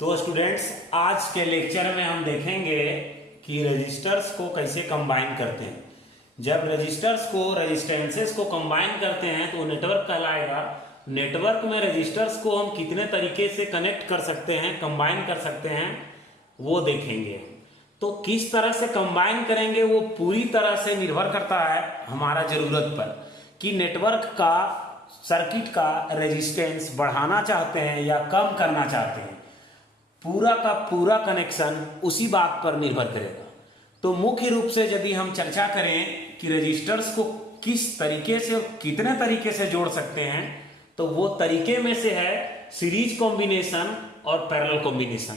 तो स्टूडेंट्स, आज के लेक्चर में हम देखेंगे कि रजिस्टर्स को कैसे कंबाइन करते हैं। जब रजिस्टर्स को रेजिस्टेंसेस को कंबाइन करते हैं तो नेटवर्क कहलाएगा। नेटवर्क में रजिस्टर्स को हम कितने तरीके से कनेक्ट कर सकते हैं, कंबाइन कर सकते हैं, वो देखेंगे। तो किस तरह से कंबाइन करेंगे वो पूरी तरह से निर्भर करता है हमारा जरूरत पर, कि नेटवर्क का सर्किट का रेजिस्टेंस बढ़ाना चाहते हैं या कम करना चाहते हैं। पूरा का पूरा कनेक्शन उसी बात पर निर्भर करेगा। तो मुख्य रूप से यदि हम चर्चा करें कि रजिस्टर्स को किस तरीके से और कितने तरीके से जोड़ सकते हैं, तो वो तरीके में से है सीरीज कॉम्बिनेशन और पैरेलल कॉम्बिनेशन।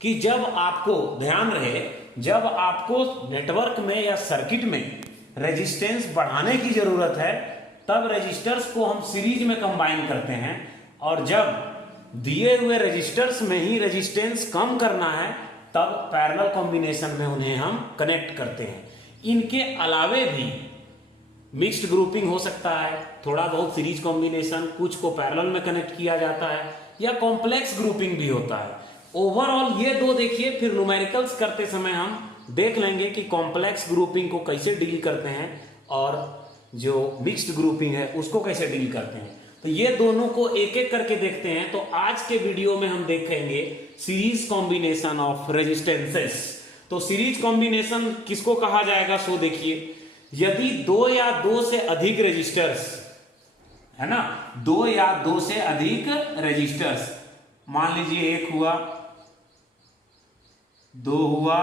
कि जब आपको ध्यान रहे, जब आपको नेटवर्क में या सर्किट में रेजिस्टेंस बढ़ाने की जरूरत है तब रजिस्टर्स को हम सीरीज में कंबाइन करते हैं, और जब दिए हुए रजिस्टर्स में ही रेजिस्टेंस कम करना है तब पैरेलल कॉम्बिनेशन में उन्हें हम कनेक्ट करते हैं। इनके अलावे भी मिक्स्ड ग्रुपिंग हो सकता है, थोड़ा बहुत सीरीज कॉम्बिनेशन, कुछ को पैरेलल में कनेक्ट किया जाता है, या कॉम्प्लेक्स ग्रुपिंग भी होता है। ओवरऑल ये दो देखिए, फिर न्यूमेरिकल्स करते समय हम देख लेंगे कि कॉम्प्लेक्स ग्रुपिंग को कैसे डील करते हैं और जो मिक्स्ड ग्रुपिंग है उसको कैसे डील करते हैं। तो ये दोनों को एक एक करके देखते हैं। तो आज के वीडियो में हम देखेंगे सीरीज कॉम्बिनेशन ऑफ रेजिस्टेंसेस। तो सीरीज कॉम्बिनेशन किसको कहा जाएगा, सो देखिए, यदि दो या दो से अधिक रजिस्टर्स है ना, दो या दो से अधिक रजिस्टर्स, मान लीजिए एक हुआ, दो हुआ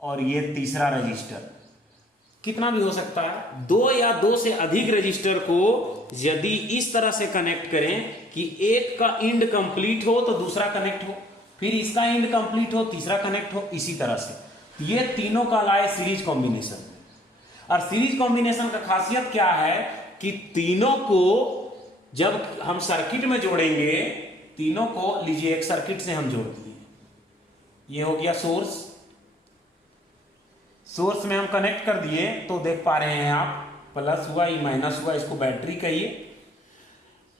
और ये तीसरा रजिस्टर, कितना भी हो सकता है, दो या दो से अधिक रजिस्टर को यदि इस तरह से कनेक्ट करें कि एक का इंड कंप्लीट हो तो दूसरा कनेक्ट हो, फिर इसका इंड कंप्लीट हो तीसरा कनेक्ट हो, इसी तरह से ये तीनों का लाए सीरीज कॉम्बिनेशन। और सीरीज कॉम्बिनेशन का खासियत क्या है कि तीनों को जब हम सर्किट में जोड़ेंगे, तीनों को लीजिए एक सर्किट से हम जोड़ दिए, ये हो गया सोर्स, सोर्स में हम कनेक्ट कर दिए तो देख पा रहे हैं आप, प्लस हुआ, ये माइनस हुआ, इसको बैटरी कहिए।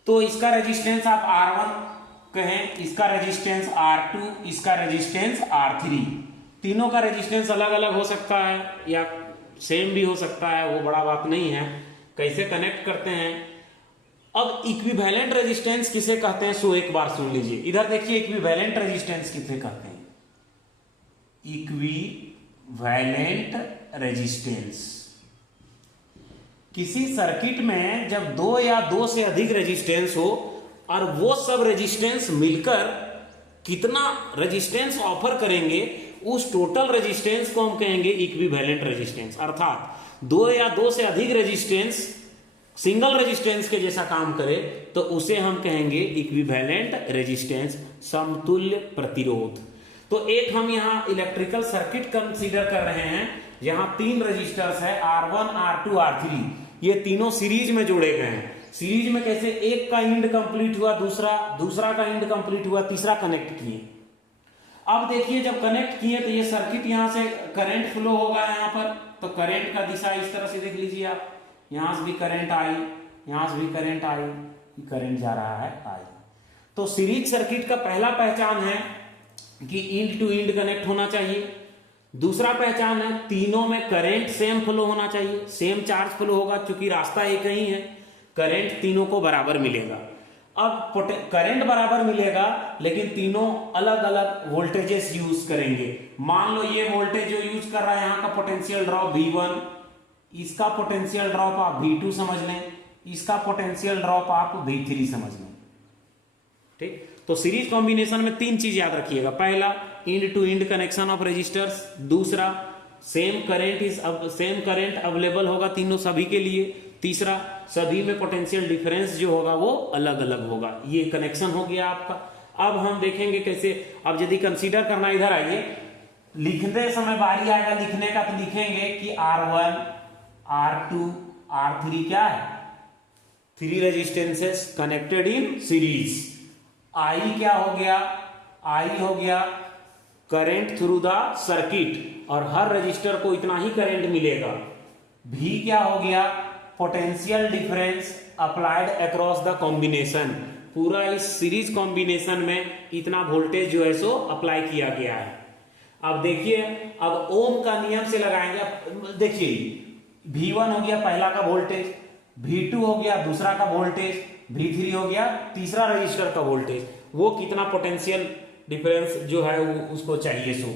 तो इसका रेजिस्टेंस आप R1 कहें, इसका रेजिस्टेंस R2, इसका रेजिस्टेंस R3। तीनों का रेजिस्टेंस अलग अलग हो सकता है या सेम भी हो सकता है, वो बड़ा बात नहीं है। कैसे कनेक्ट करते हैं, अब इक्विवेलेंट रेजिस्टेंस किसे कहते हैं सो एक बार सुन लीजिए। इधर देखिए, इक्विवेलेंट रेजिस्टेंस किसे कहते हैं, इक्विवेलेंट रेजिस्टेंस। किसी सर्किट में जब दो या दो से अधिक रेजिस्टेंस हो और वो सब रेजिस्टेंस मिलकर कितना रेजिस्टेंस ऑफर करेंगे, उस टोटल रेजिस्टेंस को हम कहेंगे इक्विवेलेंट रेजिस्टेंस। अर्थात दो या दो से अधिक रेजिस्टेंस सिंगल रेजिस्टेंस के जैसा काम करे तो उसे हम कहेंगे इक्विवेलेंट रेजिस्टेंस, समतुल्य प्रतिरोध। तो एक हम यहां इलेक्ट्रिकल सर्किट कंसीडर कर रहे हैं, यहां तीन रजिस्टर्स है, R1, R2, R3, ये तीनों सीरीज में जोड़े गए हैं। सीरीज में कैसे, एक का इंड कंप्लीट हुआ, दूसरा का इंड कंप्लीट हुआ, तीसरा कनेक्ट किए। अब देखिए, जब कनेक्ट किए तो ये सर्किट यहां से करंट फ्लो होगा यहां पर, तो करंट का दिशा इस तरह से देख लीजिए आप, यहां से भी करंट आई, यहां से भी करंट आई, करंट जा रहा है आई। तो सीरीज सर्किट का पहला पहचान है कि इंड टू इंड कनेक्ट होना चाहिए। दूसरा पहचान है तीनों में करंट सेम फ्लो होना चाहिए, सेम चार्ज फ्लो होगा, क्योंकि रास्ता एक ही है, करंट तीनों को बराबर मिलेगा। अब करंट बराबर मिलेगा लेकिन तीनों अलग अलग वोल्टेजेस यूज करेंगे। मान लो ये वोल्टेज जो यूज कर रहा है, यहां का पोटेंशियल ड्रॉप V1, इसका पोटेंशियल ड्रॉप आप V2 समझ लें, इसका पोटेंशियल ड्रॉप आप V3 समझ लें। ठीक, तो सीरीज कॉम्बिनेशन में तीन चीज याद रखिएगा। पहला, end to end connection of resistors. दूसरा, सेम करंट अवेलेबल होगा तीनों सभी के लिए। तीसरा, सभी में पोटेंशियल डिफरेंस जो होगा वो अलग अलग होगा। ये कनेक्शन हो गया आपका। अब हम देखेंगे कैसे, अब यदि कंसीडर करना, इधर आइए, लिखते समय बारी आएगा लिखने का तो लिखेंगे कि R1, R2, R3 क्या है, three resistances connected in series. I क्या हो गया, I हो गया करंट थ्रू द सर्किट, और हर रजिस्टर को इतना ही करंट मिलेगा। V क्या हो गया, potential difference applied across the combination, पूरा इस सीरीज कॉम्बिनेशन में इतना वोल्टेज जो है सो अप्लाई किया गया है। अब देखिए, अब ओम का नियम से लगाएंगे। देखिए V1 हो गया पहला का वोल्टेज, V2 हो गया दूसरा का वोल्टेज, V3 हो गया तीसरा रजिस्टर का वोल्टेज, वो कितना पोटेंशियल डिफरेंस जो है वो उसको चाहिए। सो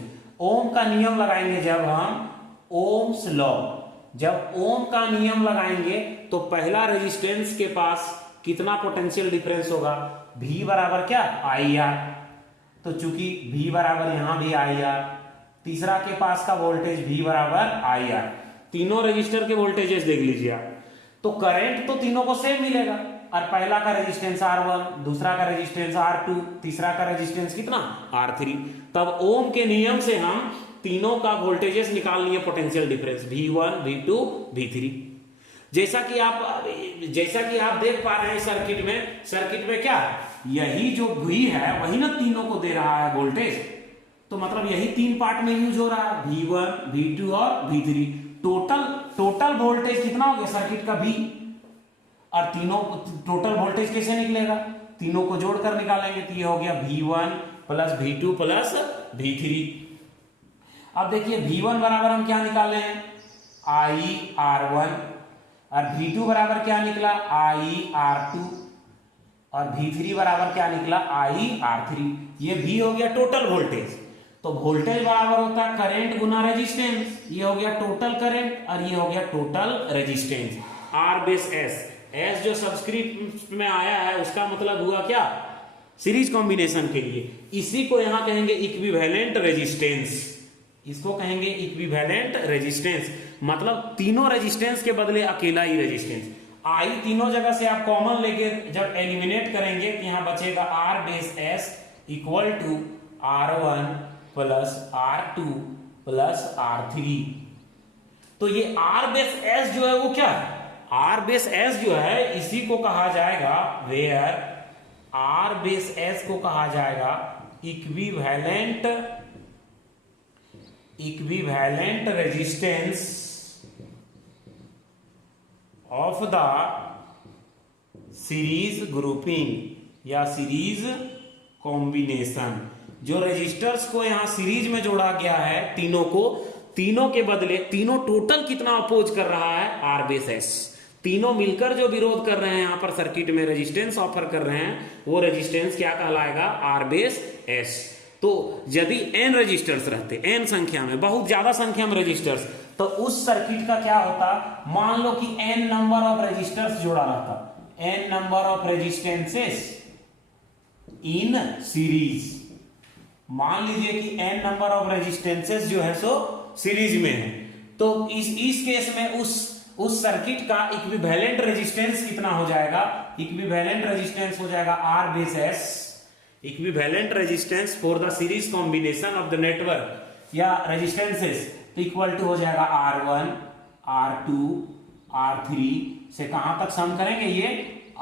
ओम का नियम लगाएंगे जब हम ओम्स लॉ, जब ओम का नियम लगाएंगे तो पहला रेजिस्टेंस के पास कितना पोटेंशियल डिफरेंस होगा, V बराबर क्या IR, तो चूंकि V बराबर यहां भी IR, तीसरा के पास का वोल्टेज V बराबर IR, तीनों रजिस्टर के वोल्टेजेस देख लीजिए आप, तो करंट तो तीनों को सेम मिलेगा। और पहला का रेजिस्टेंस R1, दूसरा का रेजिस्टेंस R2, तीसरा का रेजिस्टेंस कितना R3। तब ओम के नियम से हम तीनों का वोल्टेजेस निकाल लिए, potential difference V1, V2, V3। जैसा कि आप देख पा रहे हैं सर्किट में क्या यही जो V है वही ना तीनों को दे रहा है वोल्टेज, तो मतलब यही तीन पार्ट में यूज हो रहा है, V1, V2 और V3। टोटल वोल्टेज कितना हो गया सर्किट का V, और तीनों टोटल वोल्टेज कैसे निकलेगा, तीनों को जोड़कर निकालेंगे, तो ये हो गया V1 plus V2 plus V3। अब देखिए V1 बराबर हम क्या निकाले हैं IR1, और V2 बराबर क्या निकला IR2, और V3 बराबर क्या निकला IR3। ये V हो गया टोटल वोल्टेज, तो वोल्टेज बराबर होता है करंट गुना रेजिस्टेंस, ये हो गया टोटल करंट और ये हो गया total resistance. R base S जो सबस्क्रिप्ट में आया है उसका मतलब हुआ क्या, सीरीज कॉम्बिनेशन के लिए। इसी को यहां कहेंगे इक्विवेलेंट रेजिस्टेंस, इसको कहेंगे इक्विवेलेंट रेजिस्टेंस, मतलब तीनों रेजिस्टेंस के बदले अकेला ही रेजिस्टेंस। आई तीनों जगह से आप कॉमन लेके जब एलिमिनेट करेंगे तो यहां बचेगा R base S equal to R1 plus R2 plus R3। तो ये R बेस S जो है वो क्या है, R बेस S जो है इसी को कहा जाएगा, वेयर R बेस S को कहा जाएगा equivalent resistance of the series grouping या सीरीज कॉम्बिनेशन। जो रेजिस्टर्स को यहां सीरीज में जोड़ा गया है तीनों के बदले तीनों टोटल कितना अपोज कर रहा है R बेस S, तीनों मिलकर जो विरोध कर रहे हैं यहां पर सर्किट में रेजिस्टेंस ऑफर कर रहे हैं, वो रेजिस्टेंस क्या कहलाएगा R बेस S। तो यदि n रजिस्टर्स रहते, n संख्या में, बहुत ज्यादा संख्या में रजिस्टर्स, तो उस सर्किट का क्या होता, मान लो कि n नंबर ऑफ रजिस्टर्स जोड़ा रहता, n number of resistances in series. मान लीजिए कि n नंबर ऑफ रेजिस्टेंसेस जो है सो सीरीज में है, तो इस केस में उस सर्किट का इक्विवेलेंट रेजिस्टेंस कितना हो जाएगा, इक्विवेलेंट रेजिस्टेंस हो जाएगा R base S, equivalent resistance for the series combination of the network या रेजिस्टेंसेस इक्वल टू हो जाएगा R1, R2, R3 से कहां तक सम करेंगे, ये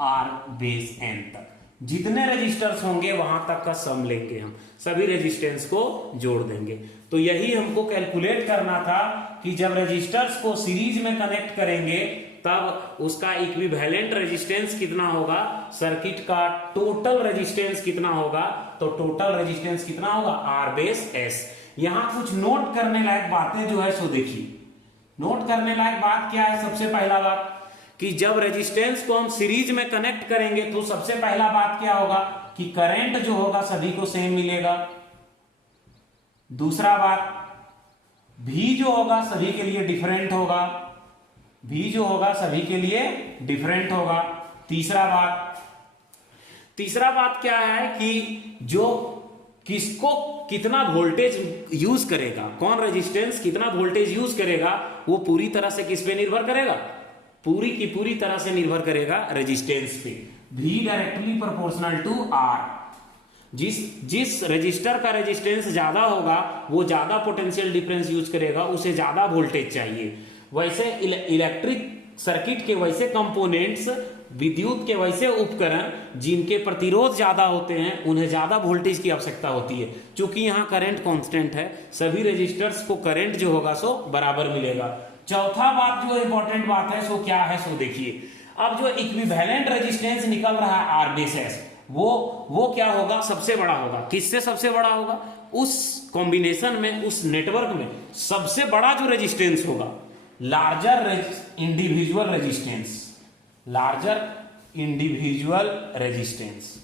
R बेस N तक, जितने रेजिस्टर्स होंगे वहां तक का सम लेंगे, हम सभी रेजिस्टेंस को जोड़ देंगे। तो यही हमको कैलकुलेट करना था कि जब रेजिस्टर्स को सीरीज में कनेक्ट करेंगे तब उसका इक्विवेलेंट रेजिस्टेंस कितना होगा, सर्किट का टोटल रेजिस्टेंस कितना होगा, तो टोटल रेजिस्टेंस कितना होगा R बेस S। यहां कुछ नोट करने लायक बातें जो है सो देखिए, नोट करने लायक बात क्या है, सबसे पहला बात कि जब रेजिस्टेंस को हम सीरीज में कनेक्ट करेंगे तो सबसे पहला बात क्या होगा कि करंट जो होगा सभी को सेम मिलेगा। दूसरा बात, V जो होगा सभी के लिए डिफरेंट होगा, V जो होगा सभी के लिए डिफरेंट होगा। तीसरा बात क्या है कि जो किसको कितना वोल्टेज यूज करेगा, कौन रेजिस्टेंस कितना वोल्टेज यूज करेगा, वो पूरी तरह से किस पे निर्भर करेगा, पूरी की पूरी तरह से निर्भर करेगा रेजिस्टेंस पे। V directly proportional to R, जिस रजिस्टर का रेजिस्टेंस ज्यादा होगा वो ज्यादा पोटेंशियल डिफरेंस यूज करेगा, उसे ज्यादा वोल्टेज चाहिए। वैसे इलेक्ट्रिक सर्किट के वैसे कंपोनेंट्स, विद्युत के वैसे उपकरण जिनके प्रतिरोध ज्यादा होते हैं उन्हें ज्यादा वोल्टेज की आवश्यकता होती है। क्योंकि यहाँ करंट कांस्टेंट है, सभी रजिस्टर्स को करंट जो होगा सो बराबर मिलेगा। चौथा बात जो इंपॉर्टेंट बात है सो क्या है, सो देखिए, अब जो इक्विवेलेंट रेजिस्टेंस निकल रहा है R बेस S, वो क्या होगा, सबसे बड़ा होगा। किससे सबसे बड़ा होगा? उस कॉम्बिनेशन में, उस नेटवर्क में सबसे बड़ा जो रेजिस्टेंस होगा, larger individual resistance, larger individual resistance,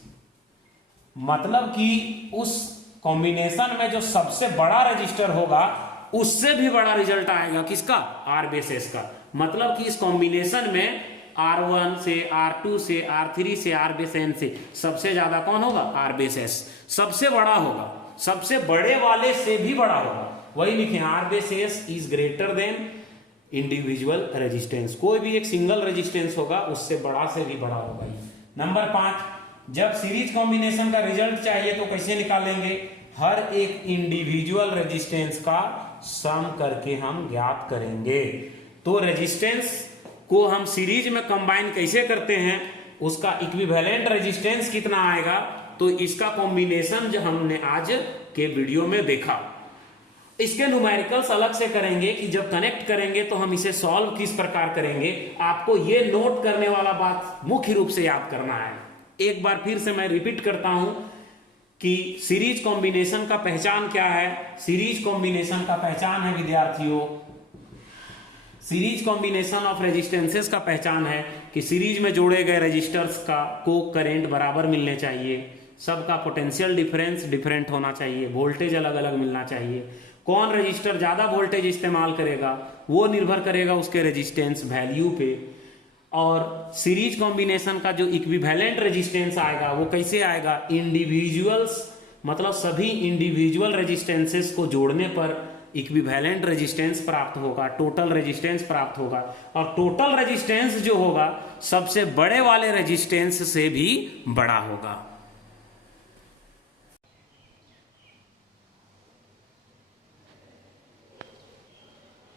मतलब कि उस कॉम्बिनेशन में जो सबसे बड़ा रजिस्टर होगा उससे भी बड़ा रिजल्ट आएगा। किसका? आर बेस एस का। मतलब कि इस कॉम्बिनेशन में R1 से R2 से R3 से R बेस N से सबसे ज्यादा कौन होगा? R बेस S सबसे बड़ा होगा, सबसे बड़े वाले से भी बड़ा होगा। वही लिखे R base S is greater than individual resistance. कोई भी एक सिंगल रेजिस्टेंस होगा उससे बड़ा से भी बड़ा होगा। नंबर 5, जब सीरीज कॉम्बिनेशन का रिजल्ट चाहिए तो कैसे निकालेंगे? हर एक इंडिविजुअल रेजिस्टेंस का सम करके हम ज्ञात करेंगे। तो रेजिस्टेंस को हम सीरीज में कंबाइन कैसे करते हैं, उसका इक्विवेलेंट रेजिस्टेंस कितना आएगा, तो इसका कॉम्बिनेशन जो हमने आज के वीडियो में देखा, इसके न्यूमेरिकल्स अलग से करेंगे कि जब कनेक्ट करेंगे तो हम इसे सॉल्व किस प्रकार करेंगे। आपको ये नोट करने वाला बात मुख्य रूप से याद करना है। एक बार फिर से मैं रिपीट करता हूं कि सीरीज कॉम्बिनेशन का पहचान क्या है। सीरीज कॉम्बिनेशन का पहचान है विद्यार्थियों, सीरीज कॉम्बिनेशन ऑफ रेजिस्टेंसेस का पहचान है कि सीरीज में जोड़े गए रजिस्टर्स का को करंट बराबर मिलने चाहिए, सबका पोटेंशियल डिफरेंस डिफरेंट होना चाहिए, वोल्टेज अलग अलग मिलना चाहिए। कौन रजिस्टर ज्यादा वोल्टेज इस्तेमाल करेगा वो निर्भर करेगा उसके रेजिस्टेंस वैल्यू पे। और सीरीज कॉम्बिनेशन का जो इक्विवेलेंट रेजिस्टेंस आएगा वो कैसे आएगा? इंडिविजुअल्स, मतलब सभी इंडिविजुअल रेजिस्टेंसेस को जोड़ने पर इक्विवेलेंट रेजिस्टेंस प्राप्त होगा, टोटल रेजिस्टेंस प्राप्त होगा। और टोटल रेजिस्टेंस जो होगा सबसे बड़े वाले रेजिस्टेंस से भी बड़ा होगा।